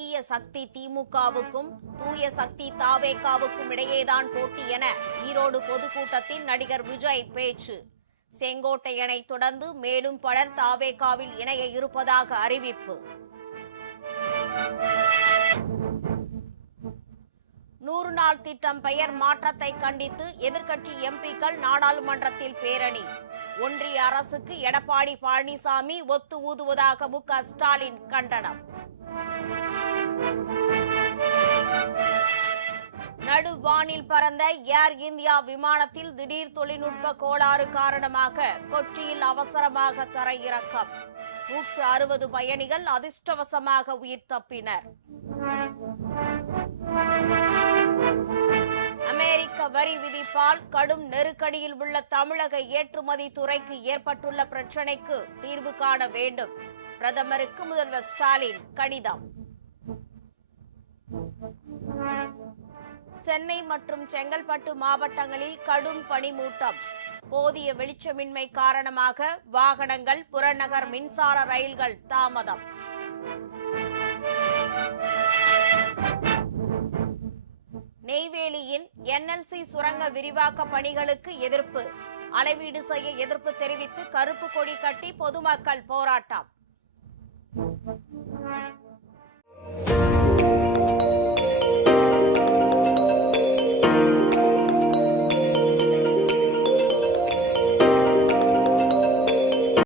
தீய சக்தி திமுகவுக்கும் தூய சக்தி தாவேகாவுக்கும் இடையேதான் போட்டி என ஈரோடு பொதுக்கூட்டத்தில் நடிகர் விஜய் பேச்சு. செங்கோட்டையனை தொடர்ந்து மேலும் பலர் தாவேகாவில் இணைய இருப்பதாக அறிவிப்பு. 100 நாள் திட்டம் பெயர் மாற்றத்தை கண்டித்து எதிர்க்கட்சி எம்பிக்கள் நாடாளுமன்றத்தில் பேரணி. ஒன்றிய அரசுக்கு எடப்பாடி பழனிசாமி ஒத்து ஊதுவதாக மு.க. ஸ்டாலின் கண்டனம். நடுவானில் பறந்த ஏர் இந்தியா விமானத்தில் திடீர் தொழில்நுட்ப கோளாறு காரணமாக கொச்சியில் அவசரமாக தரையிறக்கம். 160 பயணிகள் அதிர்ஷ்டவசமாக உயிர் தப்பினர். அமெரிக்க வரி விதிப்பால் கடும் நெருக்கடியில் உள்ள தமிழக ஏற்றுமதி துறைக்கு ஏற்பட்டுள்ள பிரச்சினைக்கு தீர்வு காண வேண்டும். பிரதமருக்கு முதல்வர் ஸ்டாலின் கடிதம். சென்னை மற்றும் செங்கல்பட்டு மாவட்டங்களில் கடும் பனிமூட்டம். போதிய வெளிச்சமின்மை காரணமாக வாகனங்கள், புறநகர் மின்சார ரயில்கள் தாமதம். நெய்வேலியின் NLC சுரங்க விரிவாக்க பணிகளுக்கு எதிர்ப்பு. அளவீடு செய்ய எதிர்ப்பு தெரிவித்து கருப்பு கொடி கட்டி பொதுமக்கள் போராட்டம்.